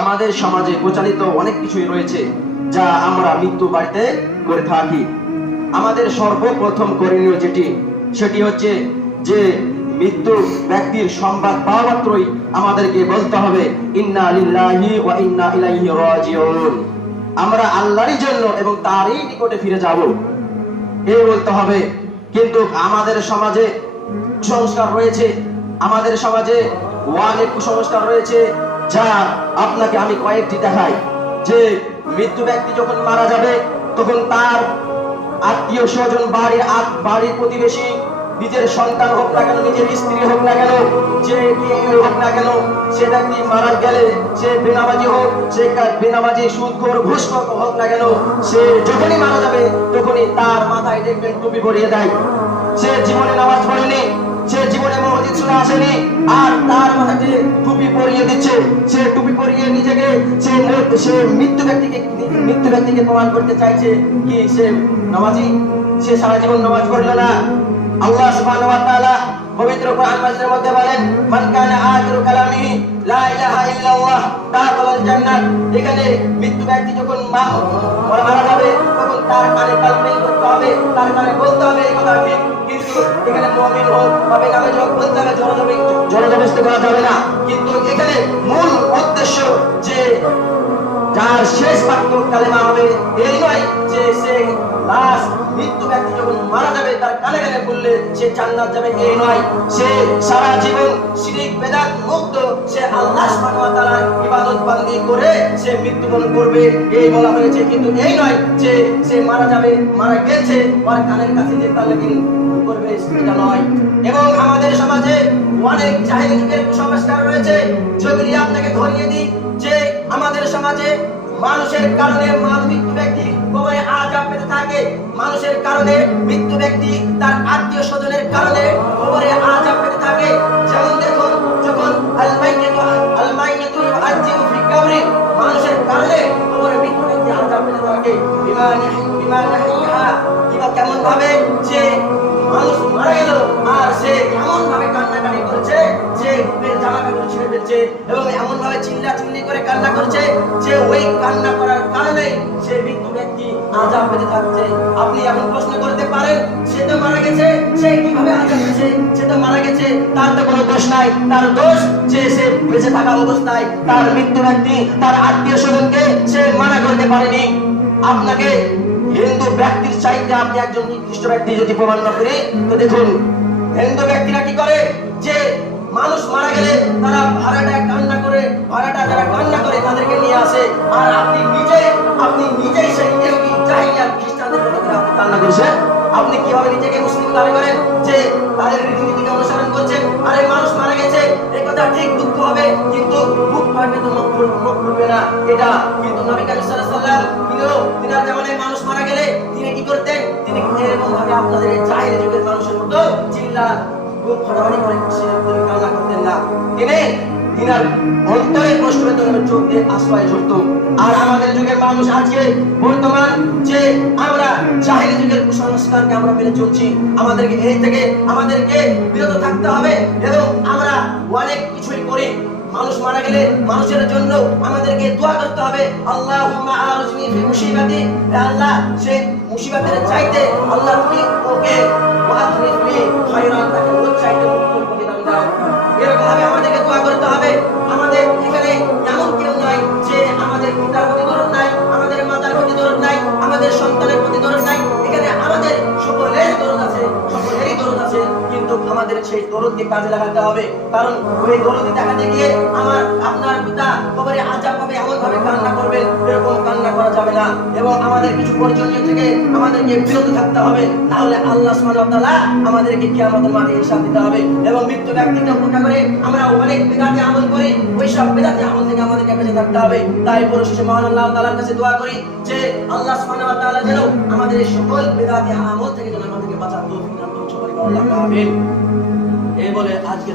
আমাদের সমাজে প্রচলিত অনেক কিছুই রয়েছে যা আমরা মৃত্যু বাড়িতে করে থাকি। আমাদের সর্বপ্রথম করণীয় সেটি হচ্ছে যে মৃত্যু ব্যক্তির সংবাদ পাওয়া মাত্রই আমাদেরকে বলতে হবে ইন্না লিল্লাহি ওয়া ইন্না ইলাইহি রাজিউন। আমরা আল্লাহরই জন্য এবং তারই নিকটে ফিরে যাব, এই বলতে হবে। কিন্তু আমাদের সমাজে কুসংস্কার রয়েছে, আমাদের সমাজে অনেক কুসংস্কার রয়েছে, যা আপনাকে আমি কয়েকটি দেখাই। যে মৃত্যু ব্যক্তি যখন মারা যাবে তখন তার আত্মীয় স্বজন, বাড়ির প্রতিবেশী, নিজের সন্তান হোক না কেন, নিজের স্ত্রী হোক না কেন, যে হোক না কেন, সে ব্যক্তি মারা গেলে সে বেনামাজি হোক, সে বেনামাজি সুদখোর ঘুষখোর হোক না কেন, সে যখনই মারা যাবে তখনই তার মাথায় দেখবেন টুপি পরিয়ে দেয়। সে জীবনে নামাজ পড়েনি, সে জীবনে মসজিদ শুনে আসেনি, আর তার মাথাতে টুপি পরিয়ে দিচ্ছে। সে টুপি পরিয়ে নিজেকে সে মৃত্যু ব্যক্তিকে প্রমাণ করতে চাইছে কি সে নামাজি। সে সারা জীবন নামাজ পড়লো না। আল্লাহ সুবহানাহু ওয়া তাআলা পবিত্র কোরআন মাজিদের মধ্যে বলেন মান কানা আখিরু কালামিহি লা ইলাহা ইল্লাল্লাহ দাখালাল জান্নাত। এখানে মৃত্যু ব্যক্তি যখন মারা যাবে তখন তার কানে তালবিল করতে হবে, তার কানে বলতে হবে এই কথা ঠিক। কিন্তু এখানে মুমিন হোক বা বেনামাজি হোক বলতে হবে, জোরজবরদস্তি করা যাবে না। কিন্তু এখানে মূল উদ্দেশ্য যে যার শেষ বাক্য কালেমা হবে, এই নয় যে সে লাশ মৃত্যু ব্যক্তি যখন মারা যাবে তার কানে কানে বললে সে জান্নাত যাবে, এই নয়। সে সারা জীবন শিরক বেদাত মুক্ত, সে আল্লাহ সুবহানাহু ওয়া তাআলার ইবাদত বান্দি করে সে মৃত্যুবরণ করবে, এই বলা হয়েছে। কিন্তু এই নয় যে সে মারা যাবে, মারা গেছে, আর কানের কাছে যে তালকিন করবে, সেটা নয়। এবং আমাদের সমাজে অনেক জাহেলি যুগের কুসংস্কার রয়েছে। যদি আপনাকে ধরিয়ে দিই যে আমাদের সমাজে মানুষের কারণে মৃত্যু ব্যক্তি কবরে আযাব পেতে থাকে, মানুষের কারণে মৃত্যু ব্যক্তি তার আত্মীয় স্বজনের কারণে কবরে আযাব পেতে থাকে। যেমন দেখুন, যখন আল মাইয়িতু ইউআযিবু ফি কবরি, মানুষের কারণে কবরে মৃত্যু ব্যক্তি আযাব পেতে থাকে। বিমানিহা কিবা কেমন ভাবে যে মানুষ মারা গেল আর সে এমন ভাবে কান্নাকাটি করছে যে বুকের জামা কাপড় ছিঁড়ে ফেলছে এবং এমন ভাবে চিল্লাচিল্লি করে কান্না করছে যে ওই কান্না করার কারণে সে মৃত্যু ব্যক্তি আযাব পেতে থাকছে। আপনি এখন প্রশ্ন করতে পারেন, সে তো মারা গেছে, সে কিভাবে আযাব পেয়েছে? সে তো মারা গেছে, তার তো কোনো দোষ নাই। তার দোষ যে সে বেঁচে থাকা অবস্থায় তার মৃত্যু ব্যক্তি তার আত্মীয় স্বজনকে সে মানা করতে পারেনি। আপনাকে হিন্দু ব্যক্তির চাইতে আপনি একজন নির্দিষ্ট ব্যক্তি যদি প্রমাণ না করি, তো দেখুন হিন্দু ব্যক্তিরা কি করে, যে মানুষ মারা গেলে তারা ভাড়াটা কান্না করে, যারা কান্না করে তাদেরকে নিয়ে আসে, আর আপনি নিজেই সেই ইহুদি জাহিলিয়াত খ্রিস্টানদের মতো করে আপনি কান্না করছেন। আপনি কিভাবে নিজেকে মুসলিম দাবি করেন যে তাদের রীতিনীতিকে অনুসরণ করছেন? আরে মানুষ মারা গেছে, এই কথা ঠিক, দুঃখ হবে, কিন্তু মুখ ফাটবে তো মুখ ফুটবে না, এটা। কিন্তু নবী কারীম সাল্লাল্লাহু আলাইহি ওয়াসাল্লাম তিনার জামানায় মানুষ মারা গেলে তিনি কি করতেন? তিনি এরকম ভাবে আপনাদের এই জাহিলি যুগের মানুষের মতো চিল্লা বুক ফাটাফাটি করে কান্না করতেন না। তিনার অন্তরে কষ্ট পেত, চোখ দিয়ে আশ্রয় ঝরত। আর আমাদের যুগের মানুষ আজকে বর্তমান যে আমরা জাহিলি যুগের কুসংস্কারকে আমরা মেনে চলছি, আমাদেরকে এই থেকে আমাদেরকে বিরত থাকতে হবে। এবং আমরা অনেক কিছুই করি, মানুষ মারা গেলে মানুষের জন্য আমাদেরকে দোয়া করতে হবে, আল্লাহুম্মা আরজনি ফি মুসিবাতি, আল্লাহ সেই মুসিবতের চাইতে আল্লাহ তুমি ওকে ওয়াজনি ফি খায়রান, তাকে ওর চাইতে উত্তম প্রতিদান দাও। এরকম ভাবে আমাদেরকে দোয়া করতে হবে। আমাদের এখানে এমন কেউ নাই যে আমাদের পিতার প্রতি দরদ নাই, আমাদের মাতার প্রতি দরদ নাই, আমাদের সন্তানের প্রতি দরদ নাই। এখানে আমাদের সকলেরই দরদ আছে, কিন্তু আমাদের সেই দরদকে কাজে লাগাতে হবে। কারণ ওই দরদ দেখাতে গিয়ে আপনার পিতা কবরে আযাব পাবে এমন ভাবে কান্না করবেন, এরকম কান্না করা যাবে না। এবং আমাদের কিছু পর্যন্ত থেকে আমাদেরকে বিরত থাকতে হবে, তাহলে আল্লাহ সুবহানাহু ওয়া তাআলা আমাদেরকে কিয়ামতের মাঠে হিসাব দিতে হবে। এবং মৃত্যু ব্যক্তিকে উপেক্ষা করে আমরা অনেক বিদআতি আমল করি, ওই সব বিদআতি আমল থেকে আমাদেরকে বেঁচে থাকতে হবে। তাই পরিশেষে মহান আল্লাহ তাআলার কাছে দোয়া করি যে আল্লাহ সুবহানাহু ওয়া তাআলা যেন আমাদের এই সকল বিদআতি আমল থেকে যেন আমাদেরকে বাঁচার তৌফিক দান করেন। আল্লাহ আমিন। এই বলে আজকে